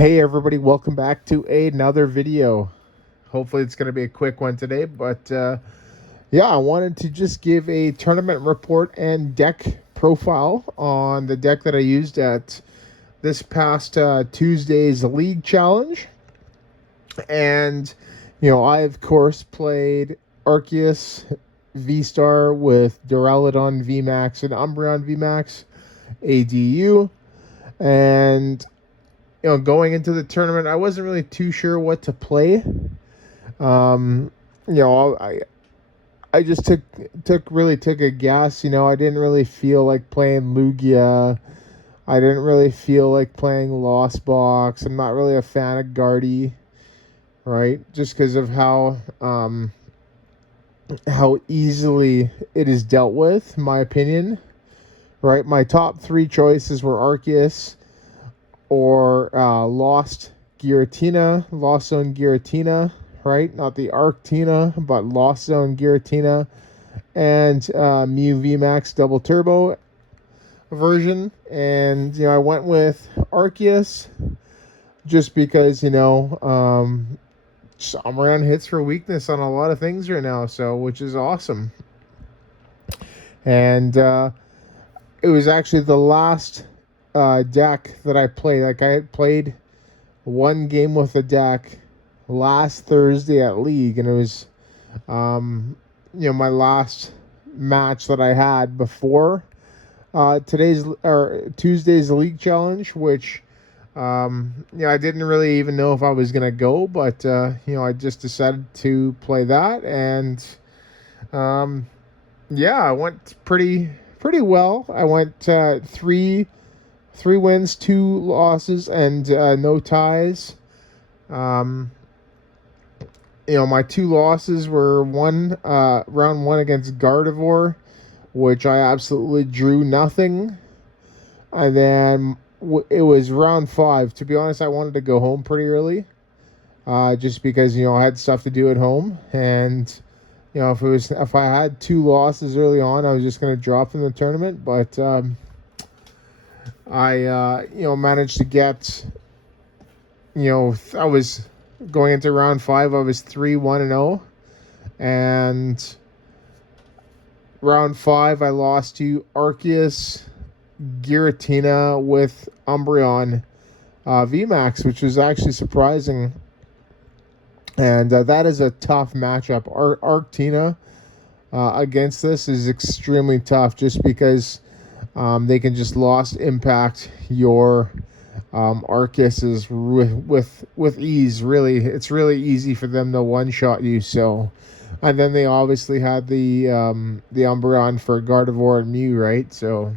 Hey everybody, welcome back to another video. Hopefully it's going to be a quick one today, but yeah, I wanted to just give a tournament report and deck profile on the deck that I used at this past Tuesday's League Challenge. And, I of course played Arceus VStar with Duraludon VMax and Umbreon VMax ADU. And going into the tournament, I wasn't really too sure what to play. I just took a guess. I didn't really feel like playing Lugia. I didn't really feel like playing Lost Box. I'm not really a fan of Guardy, right? Just because of how easily it is dealt with, in my opinion. Right, my top three choices were Arceus or Lost Zone Giratina, right? Not the Arctina, but Lost Zone Giratina, and Mew VMax Double Turbo version. And I went with Arceus just because Umbreon hits for weakness on a lot of things right now, so which is awesome. And it was actually the last deck that I played. Like, I had played one game with the deck last Thursday at League, and it was my last match that I had before Tuesday's League Challenge, which I didn't really even know if I was gonna go, but I just decided to play that, and I went pretty well. I went three wins, 2 losses, and no ties. My 2 losses were round 1 against Gardevoir, which I absolutely drew nothing. And then it was round 5. To be honest, I wanted to go home pretty early, just because I had stuff to do at home, and if I had 2 losses early on, I was just going to drop in the tournament. But I managed to get, I was going into round 5, I was 3-1-0, and round 5 I lost to Arceus Giratina with Umbreon VMax, which was actually surprising. And that is a tough matchup. Arctina against this is extremely tough, just because they can just lost impact your Arceus with ease. Really, it's really easy for them to one-shot you. So, and then they obviously had the Umbreon for Gardevoir and Mew, right? So,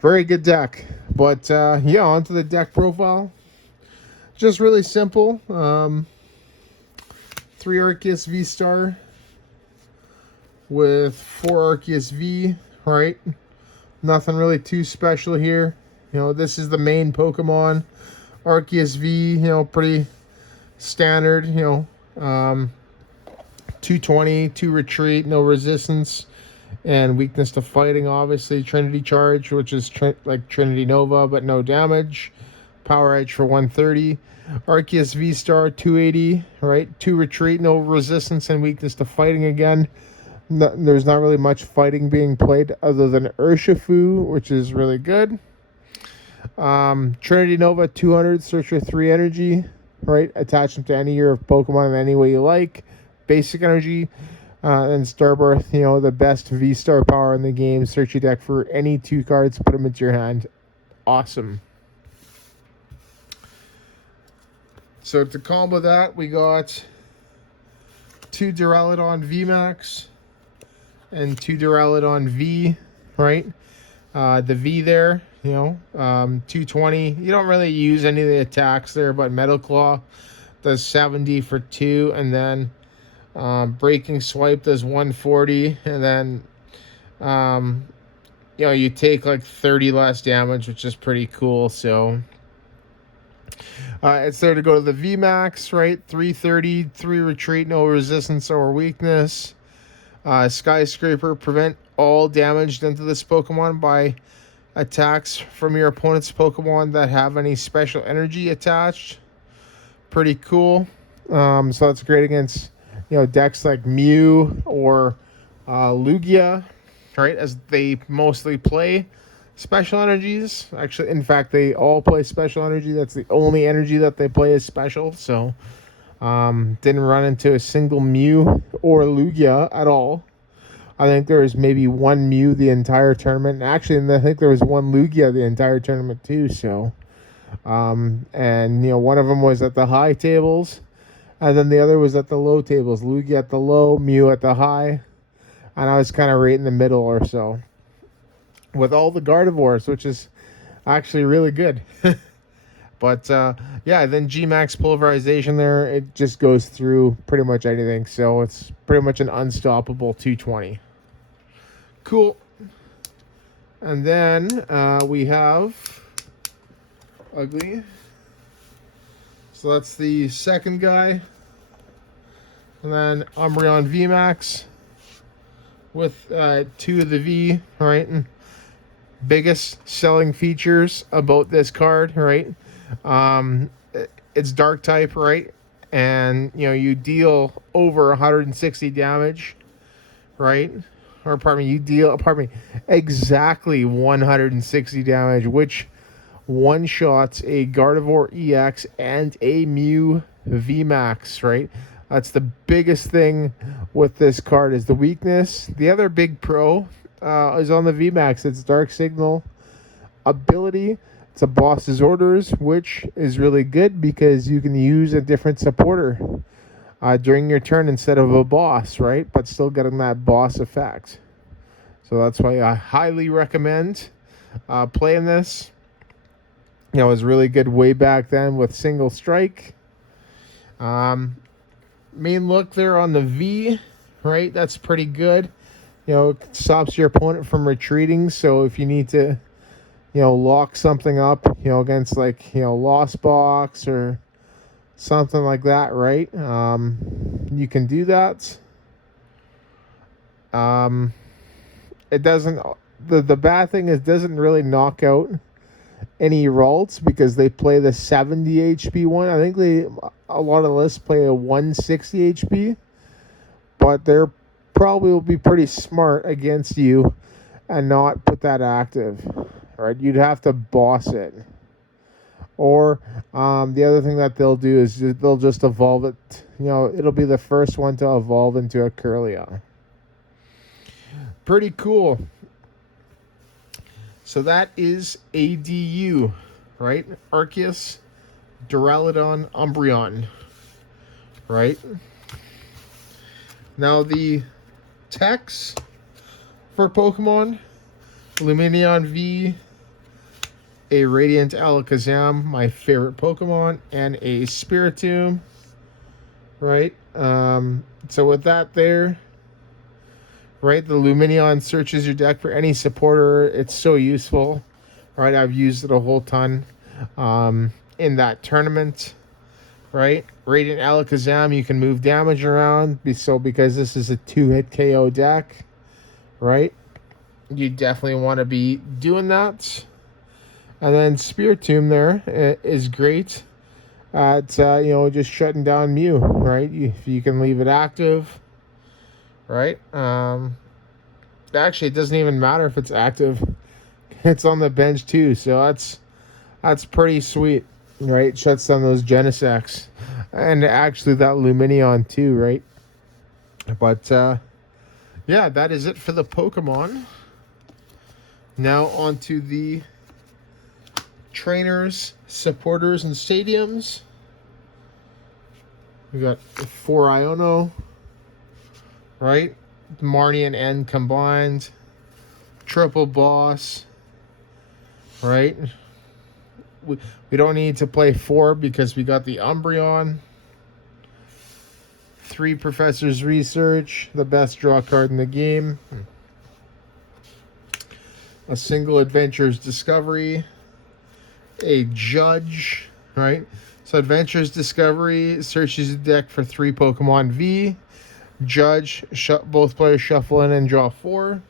very good deck. But onto the deck profile. Just really simple. 3 Arceus VStar with 4 Arceus V, right? Nothing really too special here. This is the main Pokemon. Arceus V, pretty standard, 220, 2 retreat, no resistance, and weakness to fighting, obviously. Trinity Charge, which is like Trinity Nova, but no damage. Power Edge for 130. Arceus VStar 280, right? 2 retreat, no resistance, and weakness to fighting again. There's not really much fighting being played other than Urshifu, which is really good. Trinity Nova 200, search for 3 energy, right? Attach them to any of your Pokemon in any way you like. Basic energy. And Starbirth, the best V-Star power in the game. Search your deck for any 2 cards, put them into your hand. Awesome. So to combo that, we got 2 Duraludon VMax and 2 Duraludon V, right? The V there, 220. You don't really use any of the attacks there, but Metal Claw does 70 for 2, and then Breaking Swipe does 140, and then you take like 30 less damage, which is pretty cool. So it's there to go to the VMax, right? 330, 3 retreat, no resistance or weakness. Skyscraper, prevent all damage done to this Pokemon by attacks from your opponent's Pokemon that have any special energy attached. Pretty cool. So that's great against, you know, decks like Mew or Lugia, right? As they mostly play special energies. Actually, in fact, they all play special energy. That's the only energy that they play is special. So didn't run into a single Mew or Lugia at all. I think there was maybe one Mew the entire tournament. Actually, I think there was one Lugia the entire tournament too. So, and you know, one of them was at the high tables, and then the other was at the low tables. Lugia at the low, Mew at the high, and I was kind of right in the middle or so, with all the Gardevoirs, which is actually really good. But yeah, then G-Max pulverization there, it just goes through pretty much anything. So it's pretty much an unstoppable 220. Cool. And then we have Ugly. So that's the second guy. And then Umbreon VMax with 2 of the V, right? And biggest selling features about this card, right? It's dark type, right? And you know, you deal over 160 damage, right? Or pardon me, you deal exactly 160 damage, which one shots a Gardevoir EX and a Mew VMax, right? That's the biggest thing with this card is the weakness. The other big pro is on the VMax. It's Dark Signal ability. It's a boss's orders, which is really good because you can use a different supporter during your turn instead of a boss, right? But still getting that boss effect. So that's why I highly recommend playing this. You know, it was really good way back then with single strike. Main look there on the V, right? That's pretty good. You know, it stops your opponent from retreating. So if you need to, you know, lock something up, you know, against like, you know, Lost Box or something like that, right? You can do that. It doesn't, the bad thing is it doesn't really knock out any Ralts because they play the 70 HP one. I think a lot of the lists play a 160 HP, but they're probably will be pretty smart against you and not put that active. Right, you'd have to boss it, or the other thing that they'll do is they'll just evolve it. You know, it'll be the first one to evolve into a Curlia. Pretty cool. So that is ADU, right? Arceus, Duraludon, Umbreon, right? Now the techs for Pokemon. Lumineon V, a Radiant Alakazam, my favorite Pokemon, and a Spiritomb, right? So with that there, right, the Lumineon searches your deck for any supporter. It's so useful, right? I've used it a whole ton in that tournament, right? Radiant Alakazam, you can move damage around, so because this is a 2-hit KO deck, right? You definitely want to be doing that. And then Spiritomb there is great at you know, just shutting down Mew, right? If you can leave it active, right? Actually, it doesn't even matter if it's active. It's on the bench too, so that's pretty sweet, right? It shuts down those Genesects, and actually that Lumineon too, right? But yeah, that is it for the Pokemon. Now on to the trainers, supporters, and stadiums. We got 4 Iono, right? Marnie and N combined. Triple boss, right? We don't need to play 4 because we got the Umbreon. 3 Professor's Research, the best draw card in the game. A single Adventure's Discovery, a Judge, right? So Adventure's Discovery searches the deck for 3 Pokemon V. Judge, both players shuffle in and draw 4.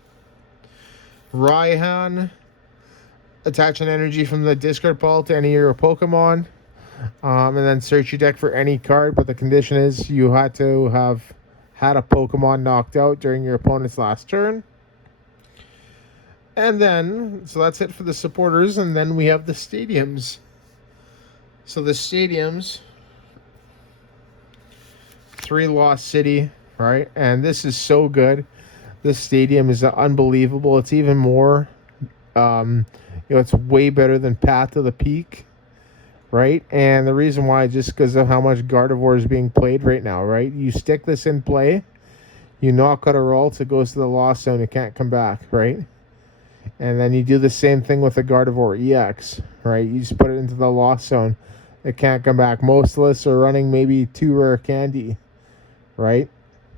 Raihan, attach an energy from the discard pile to any of your Pokemon, and then search your deck for any card. But the condition is you had to have had a Pokemon knocked out during your opponent's last turn. And then, so that's it for the supporters, and then we have the stadiums. So the stadiums, 3 Lost City, right? And this is so good. This stadium is unbelievable. It's even more, it's way better than Path to the Peak, right? And the reason why, just because of how much Gardevoir is being played right now, right? You stick this in play, you knock out a Ralts, it goes to the Lost Zone, it can't come back, right? And then you do the same thing with the Gardevoir EX, right? You just put it into the Lost Zone, it can't come back. Most lists are running maybe 2 rare candy, right?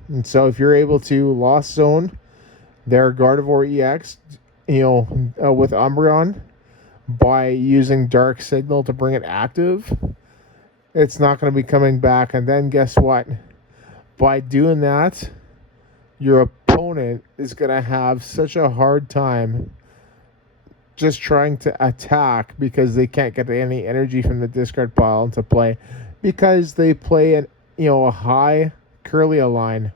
And so if you're able to Lost Zone their Gardevoir EX, with Umbreon, by using Dark Signal to bring it active, it's not going to be coming back. And then guess what? By doing that, your opponent is going to have such a hard time just trying to attack because they can't get any energy from the discard pile into play, because they play a high Kirlia line,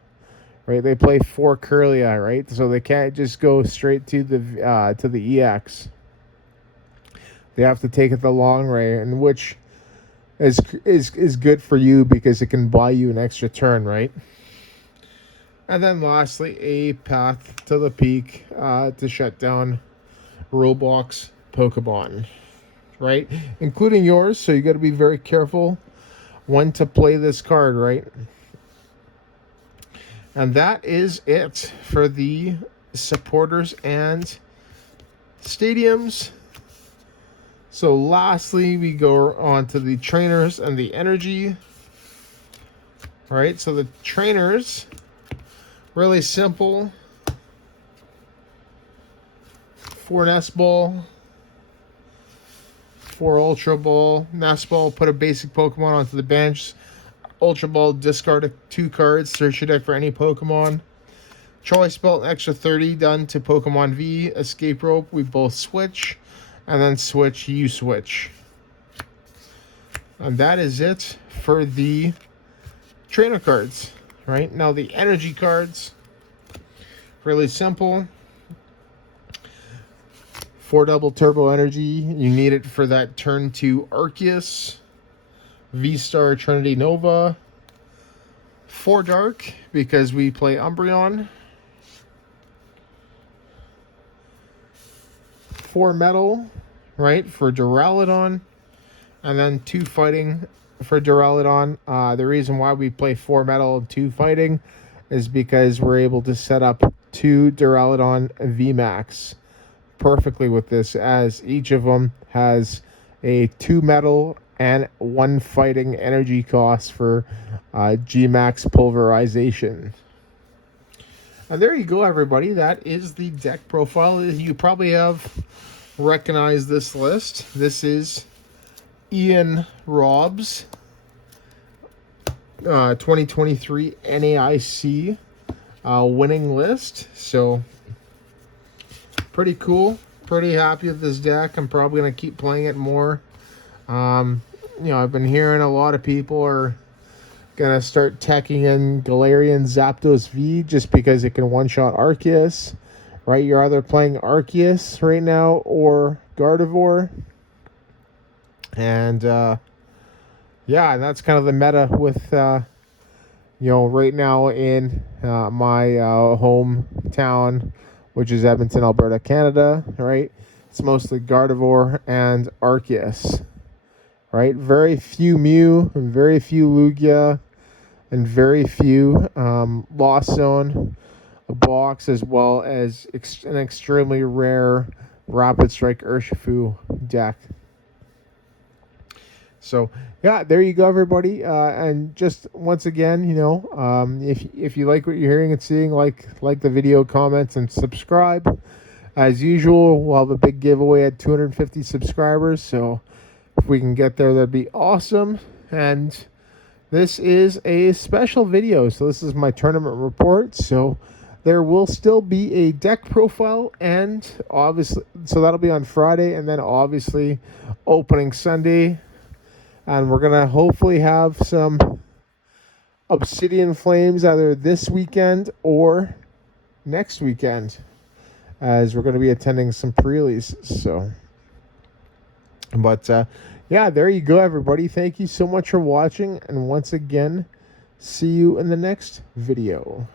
right? They play 4 Kirlia, right? So they can't just go straight to the EX. They have to take it the long way, and which is good for you because it can buy you an extra turn, right? And then lastly, a Path to the Peak to shut down Roblox Pokemon, right? Including yours, so you got to be very careful when to play this card, right? And that is it for the supporters and stadiums. So lastly, we go on to the trainers and the energy. All right, so the trainers, really simple. 4 Nest Ball, 4 Ultra Ball. Nest Ball, put a basic Pokemon onto the bench. Ultra Ball, discard 2 cards, search your deck for any Pokemon. Choice Belt, extra 30 done to Pokemon V. Escape Rope, we both switch. And then switch, you switch. And that is it for the trainer cards. Right, now the energy cards, really simple. 4 double turbo energy, you need it for that turn 2 Arceus VStar Trinity Nova. 4 dark because we play Umbreon. 4 metal, right, for Duraludon. And then 2 fighting for Duraludon. The reason why we play 4 metal and 2 fighting is because we're able to set up 2 Duraludon VMax perfectly with this, as each of them has a 2 metal and 1 fighting energy cost for G-Max pulverization. And there you go, everybody. That is the deck profile. You probably have recognized this list. This is Ian Rob's 2023 NAIC winning list. So pretty cool. Pretty happy with this deck. I'm probably going to keep playing it more. I've been hearing a lot of people are going to start teching in Galarian Zapdos V just because it can one-shot Arceus. Right? You're either playing Arceus right now or Gardevoir. And, that's kind of the meta with, right now in my hometown, which is Edmonton, Alberta, Canada, right? It's mostly Gardevoir and Arceus, right? Very few Mew, and very few Lugia, and very few Lost Zone box, as well as an extremely rare Rapid Strike Urshifu deck. So, there you go, everybody. And just once again, if you like what you're hearing and seeing, like the video, comments, and subscribe. As usual, we'll have a big giveaway at 250 subscribers. So, if we can get there, that'd be awesome. And this is a special video. So, this is my tournament report. So, There will still be a deck profile, and obviously, so that'll be on Friday, and then obviously opening Sunday. And we're going to hopefully have some Obsidian Flames either this weekend or next weekend, as we're going to be attending some pre-releases. So, but yeah, there you go, everybody. Thank you so much for watching, and once again, see you in the next video.